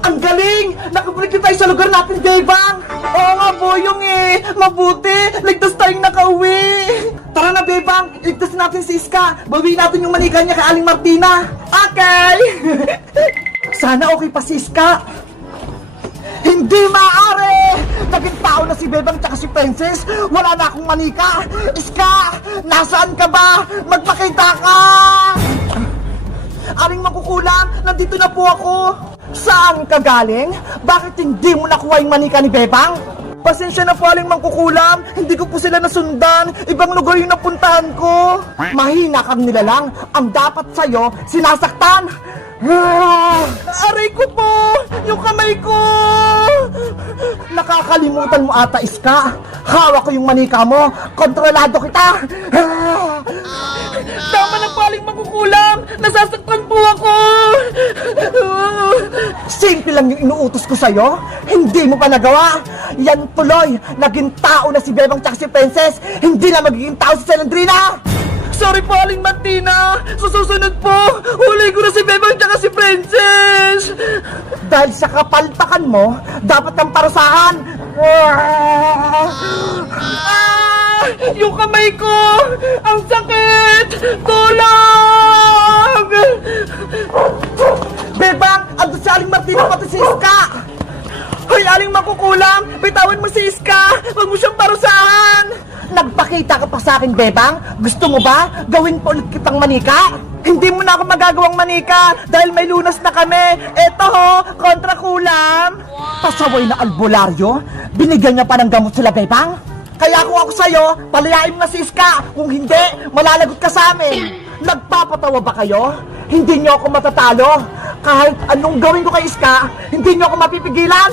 Ang galing! Nakabalik na tayo sa lugar natin, Bebang! Oo nga, Boyong eh! Mabuti! Ligtas tayong nakauwi! Tara na, Bebang! Ligtas natin si Iska! Bawiin natin yung manika niya kay Aling Martina! Okay! Sana okay pa si Iska! Hindi maaari! Naging tao na si Bebang tsaka si Princess! Wala na akong manika! Iska! Nasaan ka ba? Magpakita ka! Aling Mangkukulam, nandito na po ako! Saan ka galing? Bakit hindi mo nakuha yung manika ni Bebang? Pasensya na po, Aling Mangkukulam. Hindi ko po sila nasundan. Ibang lugar yung napuntahan ko. Mahina kang nilalang. Ang dapat sa'yo, sinasaktan. Aray ko po! Yung kamay ko! Nakakalimutan mo ata, Iska. Hawak ko yung manika mo. Kontrolado kita. Tama na po, Aling Mangkukulam. Nasasaktan po ako. Simple lang yung inuutos ko sa'yo. Hindi mo pa nagawa. Yan tuloy. Naging tao na si Bebang tsaka si Princess. Hindi na magiging tao si Celandrina. Sorry po, Aling Martina. Susunod po. Huli ko na si Bebang tsaka si Princess. Dahil sa kapalpakan mo, dapat kang parusahan. Yung kamay ko! Ang sakit! Tulong! Bebang! Andun si Aling Martina pati si Iska! Hoy, Aling Mangkukulam! Bitawan mo si Iska! Huwag mo siyang parusahan! Nagpakita ka pa sa akin, Bebang? Gusto mo ba? Gawin pa ulit kitang manika? Hindi mo na ako magagawang manika dahil may lunas na kami. Eto ho, kontra kulam. Pasaway na albularyo? Binigyan niya pa ng gamot sila, Bebang? Kaya kung ako sa'yo, palayain mo na si Iska. Kung hindi, malalagot ka sa amin. Nagpapatawa ba kayo? Hindi niyo ako matatalo. Kahit anong gawin ko kay Iska, hindi niyo ako mapipigilan.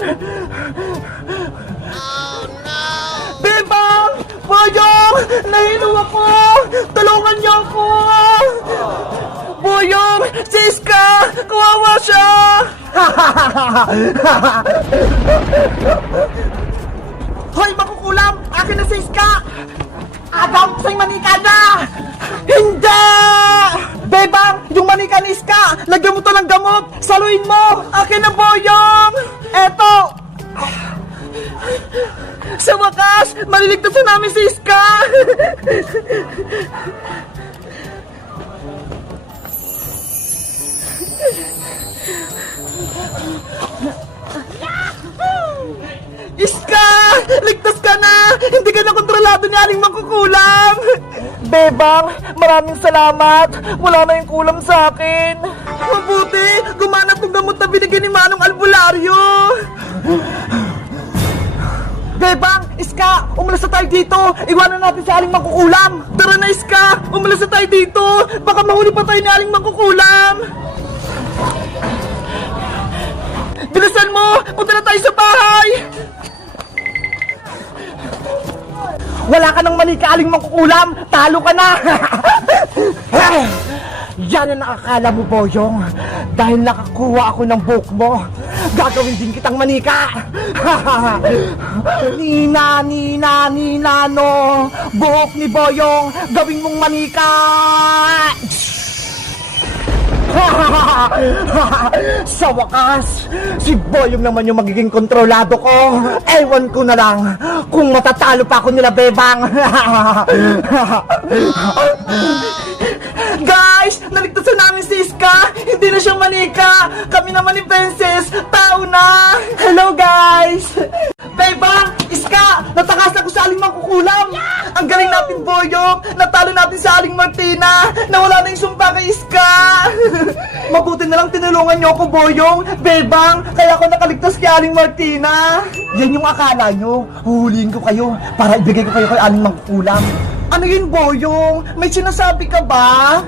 Bebang! Boyong! Nahilo ako! Tulungan niyo ako! Boyong! Si Iska! Kawawa siya! Hoy, Mangkukulam! Akin na si Iska! Agaw ko sa'yo manika niya! Hindi! Bebang! Yung manika ni Iska! Lagyan mo to ng gamot! Saluin mo! Akin na, Boyong! Eto! Sa wakas! Maliligtas na namin si Iska! Iska! Ligtas ka na! Hindi ka na kontrolado ni Aling Mangkukulam! Bebang, maraming salamat! Wala na yung kulam sa akin! Mabuti! Gumana itong gamot na binigyan ni Manong Albularyo! Bebang! Iska! Umalis na tayo dito! Iwanan natin si Aling Mangkukulam! Tara na, Iska! Umalis na tayo dito! Baka mahuli pa tayo ni Aling Mangkukulam! Bilisan mo! Punta na tayo sa bahay! Wala ka ng manika, Aling Mangkukulam! Talo ka na! Yan ang nakakala mo, Boyong. Dahil nakakuha ako ng buhok mo, gagawin din kitang manika! Nina, no! Buhok ni Boyong, gawin mong manika! Sa wakas, si Boyong naman yung magiging kontrolado ko. Ewan ko na lang kung matatalo pa ako nila, Bebang. Guys, naligtasan namin si Iska. Hindi na siya manika. Kami naman ni Princess, tao na. Hello, guys. Bebang, Iska, natakas na ko sa Aling Mangkukulam. Ang galing natin, Boyong. Natalo natin sa Aling Martina. Nawala na yung sumpa kay Iska. Mabuti na lang tinulungan niyo ako, Boyong. Bebang, kaya ako nakaligtas kay Aling Martina. Yan yung akala nyo. Huhulihin ko kayo para ibigay ko kayo kay Aling Mangkukulam. Ano yun, Boyong? May sinasabi ka ba?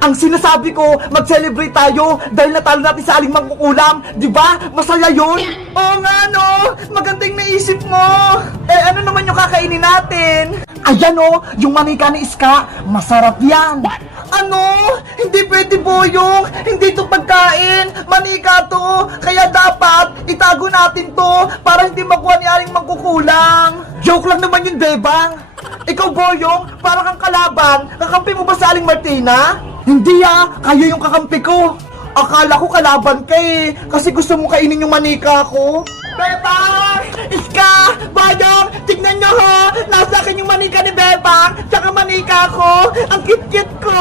Ang sinasabi ko, mag-celebrate tayo dahil natalo natin sa Aling Mangkukulam. Diba? Masaya yun? Oo nga, no? Magandang naisip mo. Eh, ano naman yung kakainin natin? Ayan, oh, yung manika ni Iska. Masarap yan. Ano? Hindi pwede, Boyong. Hindi to pagkain. Manika to. Kaya dapat itago natin to para hindi makuha ni Aling Mangkukulam. Joke lang naman yun, Bebang. Ikaw, Boyong, para kang kalaban. Kakampi mo ba sa Aling Martina? Hindi, kayo yung kakampi ko. Akala ko kalaban ka eh, kasi gusto mo kainin yung manika ko. Bebang! Iska! Bayang! Tignan nyo ha! Nasa akin yung manika ni Bebang! Tsaka manika ko! Ang kit-kit ko!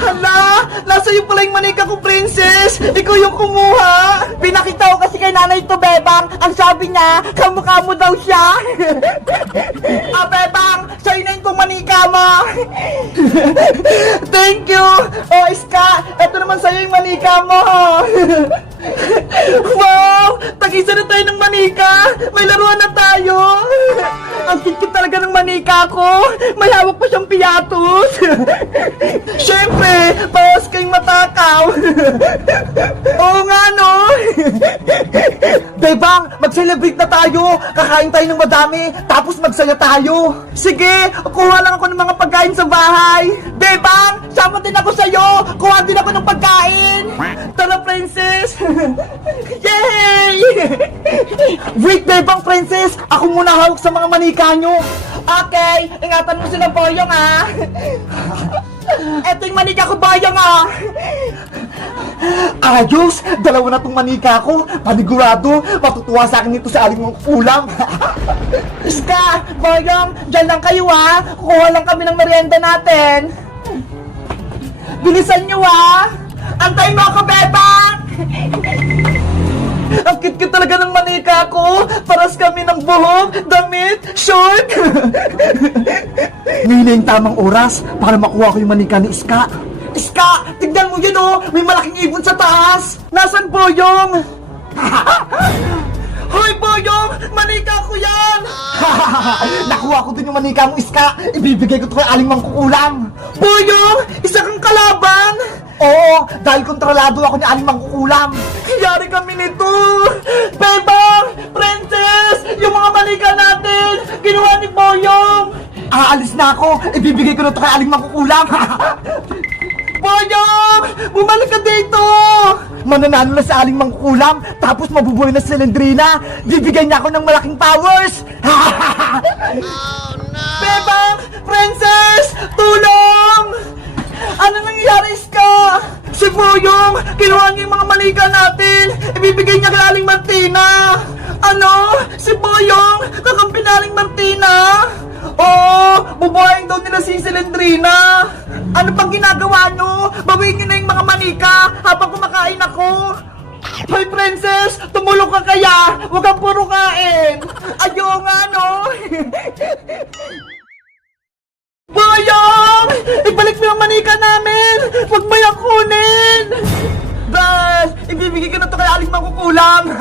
Hala! Nasa iyo pala yung manika ko, princess! Ikaw yung kumuha! Pinakita ko kasi kay nanay to, Bebang! Ang sabi niya, kamukha mo daw siya! Bebang! Sa'yo na yung manika mo! Thank you! Oh, Iska! Eto naman sa'yo yung manika mo! Wow! Tag-isa na tayo ng manika! May laruan na tayo! Ang kikit talaga ng manika ko! May hawak pa siyang piyatos! Siyempre, pawas kayong matakaw! Oo nga, no? Bebang, mag-celebrate na tayo! Kakain tayo ng madami, tapos magsaya tayo! Sige, kuha lang ako ng mga pagkain sa bahay! Bebang, sama din ako sa'yo! Kuha din ako ng pagkain! Tara, princess! Yay! Wait, Bebang Princess! Ako muna hawak sa mga manika nyo! Okay, ingatan mo sila, Boyong, ha? Eto yung manika ko, Boyong, ha? Ayos! Dalawa na tong manika ko! Panigurado! Matutuwa sa akin ito sa aling mong ulam! Iska! Boyong! Diyan lang kayo, ha? Kukuha lang kami ng merienda natin! Bilisan nyo, ha? Antayin mo ako, Bebang! Ang cute talaga ng manika ko. Paras kami ng buhok, damit, short. Ngayon na yung tamang oras para makuha ko yung manika ni Iska. Iska, tignan mo yun oh. May malaking ibon sa taas. Nasaan Boyong? Hoy Boyong, manika ko yan. Nakuha ko din yung manika mo, Iska. Ibibigay ko to kay aling mangkukulam. Boyong, isa kang kalaban. Oo, dahil kontrolado ako ni aling mangkukulam. Yari kami nito! Bebang! Princess! Yung mga manika natin! Ginawa ni Boyong! Aalis na ako! Ibibigay ko na ito kay aling mangkukulam! Boyong! Bumalik ka dito! Mananalo na sa aling mangkukulam, tapos mabubuhay na si Lendrina! Bibigyan niya ako ng malaking powers! Oh, no! Bebang! Princess! Tulong! Ano nangyayari, Iska? Si Boyong, kinuha niya yung mga manika natin. Ibibigay niya kay Aling Martina. Ano? Si Boyong, kakampi na Aling Martina? Oo, bubuhayin daw nila si Silendrina. Ano pang ginagawa nyo? Bawiin niyo na yung mga manika habang kumakain ako. Hoy, princess, tumulong ka kaya? Huwag kang puro kain. Ayaw nga, no? Boyong! Ibalik mo yung manika namin! Huwag mo yung kunin! Bes! Ibibigay ko na to kay aling mangkukulam!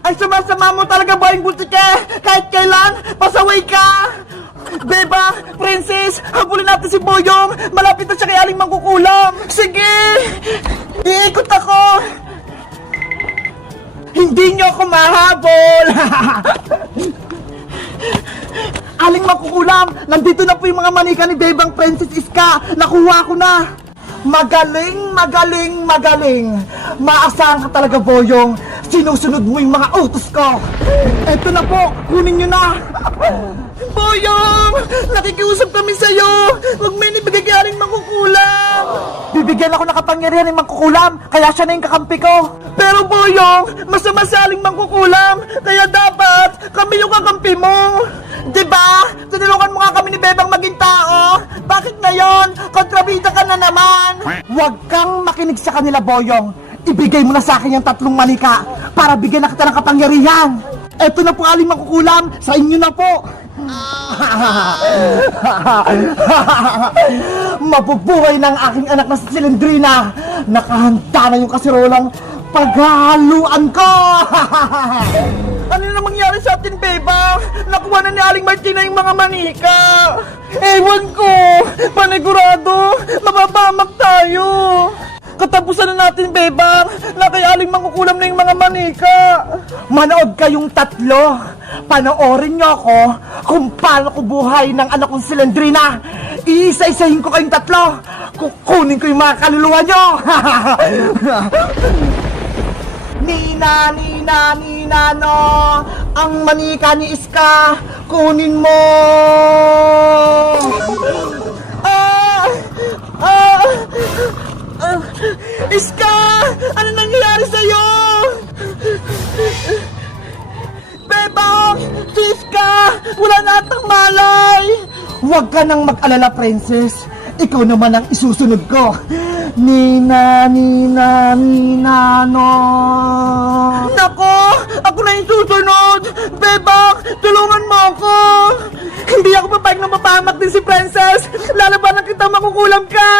Ay, sumasama mo talaga, Boyong Bultike! Kahit kailan, pasaway ka! Beba! Princess! Habulin natin si Boyong! Malapit na siya kay aling mangkukulam! Sige! Iikot ako! Hindi niyo ako mahabol! Aling mangkukulam, nandito na po yung mga manika ni Bebang Princess Iska. Nakuha ko na. Magaling, magaling, magaling. Maasahan ka talaga, Boyong. Sinusunod mo yung mga utos ko. Eto na po, kunin nyo na. Boyong, nakikiusap kami sa'yo. Huwag may nibigay kay aling mangkukulam. Bibigyan ako ng kapangyarihan ng mangkukulam, kaya siya na yung kakampi ko. Pero Boyong, masama sa aling mangkukulam, kaya dapat kami yung kakampi mo. Diba? Tinulungan mo nga kami ni Bebang maging tao. Bakit ngayon? Kontrabida ka na naman. Huwag kang makinig sa kanila, Boyong. Ibigay mo na sa akin yung 3 manika para bigyan na kita ng kapangyarihan. Eto na po aling mangkukulam, sa inyo na po. Mabubuhay ng aking anak na si Silendrina. Nakahanda na yung kasirolang paghaluan ko. Ano na mangyari sa atin, Beba? Nakuha na ni Aling Martina yung mga manika. Ewan ko. Panigurado, mababamak tayo. Katapusan na natin, Bebang, na kay Aling mangkukulam na yung mga manika. Manood kayong 3. Panoorin nyo ako kung paano ko buhay ng anak kong Silendrina. Iisa-isahin ko kayong 3. Kukunin ko yung mga kaluluwa nyo. Nina, Nina, Nina, no. Ang manika ni Iska, kunin mo. Iska! Ano nangyayari sa'yo? Bebang! Si Iska! Wala na atang malay! Huwag ka nang mag-alala, princess. Ikaw naman ang isusunod ko. Nina, no. Nako! Ako na yung susunod! Bebang! Tulungan mo ako! Hindi ako papayag na mapahamak din si princess! Lalabanan kita, makukulam ka!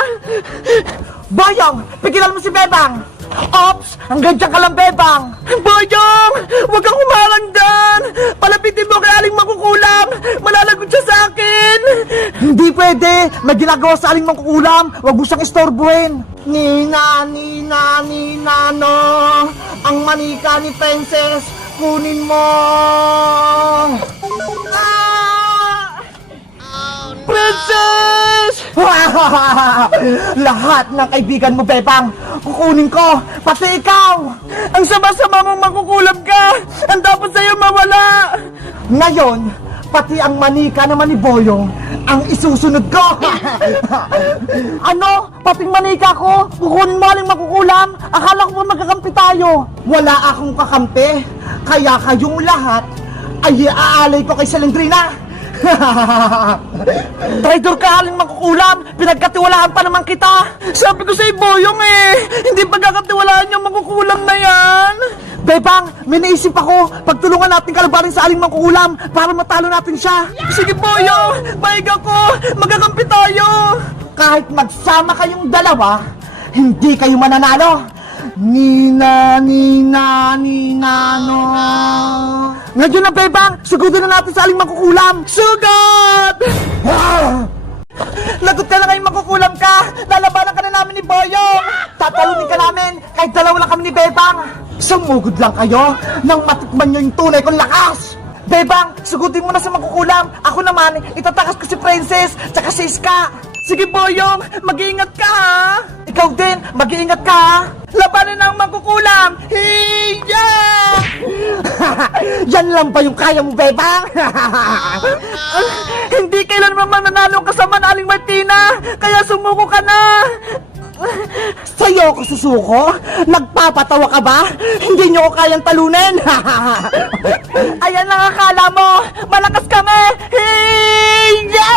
Boyong! Pigilan mo si Bebang! Ops! Hanggang dyan ka lang, Bebang! Boyong! Huwag kang humarang dyan! Palapitin mo kay Aling Makukulam! Malalagot siya sa akin! Hindi pwede! May ginagawa sa Aling Makukulam! Huwag mo siyang istorbuhin! Nina, no! Ang manika ni Princess! Kunin mo! Princess! Lahat ng kaibigan mo, Bebang, kukunin ko, pati ikaw! Ang sama-sama mong makukulam ka! Ang dapat sa'yo mawala! Ngayon, pati ang manika naman ni Boyong, ang isusunod ko! Ano? Pati manika ko? Kukunin mo Aling Makukulam? Akala ko ba magkakampi tayo? Wala akong kakampi, kaya kayong lahat ay iaalay ko kay Salendrina! Traitor ka, Aling Makukulam! Pinagkatiwalaan pa naman kita! Sabi ko sa'yo, Boyong hindi pagkakatiwalaan yung makukulam na yan! Bebang, may naisip ako! Pagtulungan natin kalabanin sa Aling Makukulam para matalo natin siya! Sige, Boyong! Maig ako! Magkakampi tayo! Kahit magsama kayong dalawa, hindi kayo mananalo! Nina, no. Ngayon na, Bebang, sugudan na natin sa Aling Makukulam. Sugod! Lagot ka na ngayong makukulam ka. Lalabanan ka na namin ni Boyong. Tatalunin ka namin kahit dalawa lang kami ni Bebang. Sumugod lang kayo nang matikman nyo yung tunay kong lakas. Bebang, sugudin mo na sa Makukulam. Ako naman, itatakas ko si Princess tsaka si Iska. Sige, Boyong, mag-iingat ka, ha? Ikaw din, mag-iingat ka, ha? Labanan ng Makukulam! Hiya! Yan lang ba yung kaya mo, Bebang? Hindi kailanman mananalo ang kasama na Aling Martina, kaya sumuko ka na! Sa'yo ako susuko? Nagpapatawa ka ba? Hindi nyo ko kayang talunin! Ayan lang akala mo! Malakas kami! Hiya!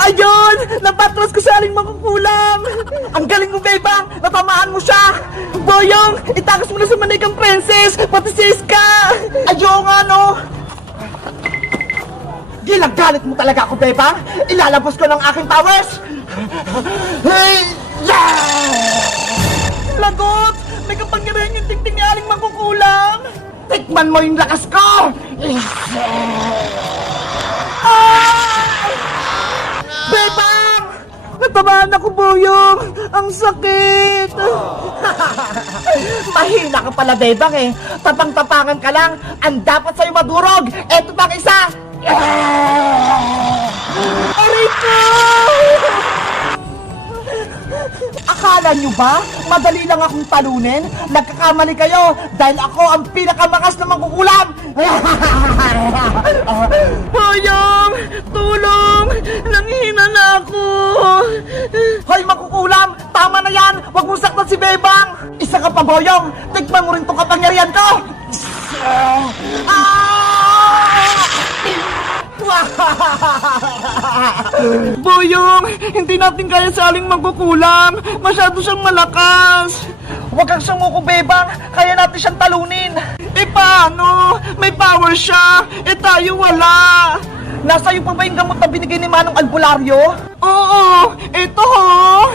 Ayun! Napatras ko sa Aling Makukulam! Ang galing mo, Bebang! Natamaan mo siya! Boyong! Itakas mo na sa manikang princess! Pati si Iska! Ayaw nga, no! Ginagalit mo talaga ako, Bebang! Ilalabas ko ng aking powers! Hey! Lagot! May kapangyarihan yung tingting ni Aling Makukulam! Tikman mo yung lakas ko! Bebang! Natamaan ako, Boyong! Ang sakit! Mahina ka pala, Bebang Tapang-tapangan ka lang! Ang dapat sa'yo madurog! Eto pang isa! Aray ko! Akala nyo ba? Madali lang akong talunin? Nagkakamali kayo dahil ako ang pinakamakas na Makukulam! Boyong! Tulong! Nanghihina na ako! Hoy, Makukulam! Tama na yan! Huwag mong saktan si Bebang! Isa ka pa, Boyong! Tikman mo rin itong kapangyarihan ko! Boyong! Hindi natin kaya sa Aling Makukulam! Masyado siyang malakas! Huwag kang sumuko, Bebang! Kaya natin siyang talunin! Paano? May power siya! Tayo wala! Nasa iyo pa ba yung gamot na binigay ni Manong Albularyo? Oo! Ito ho!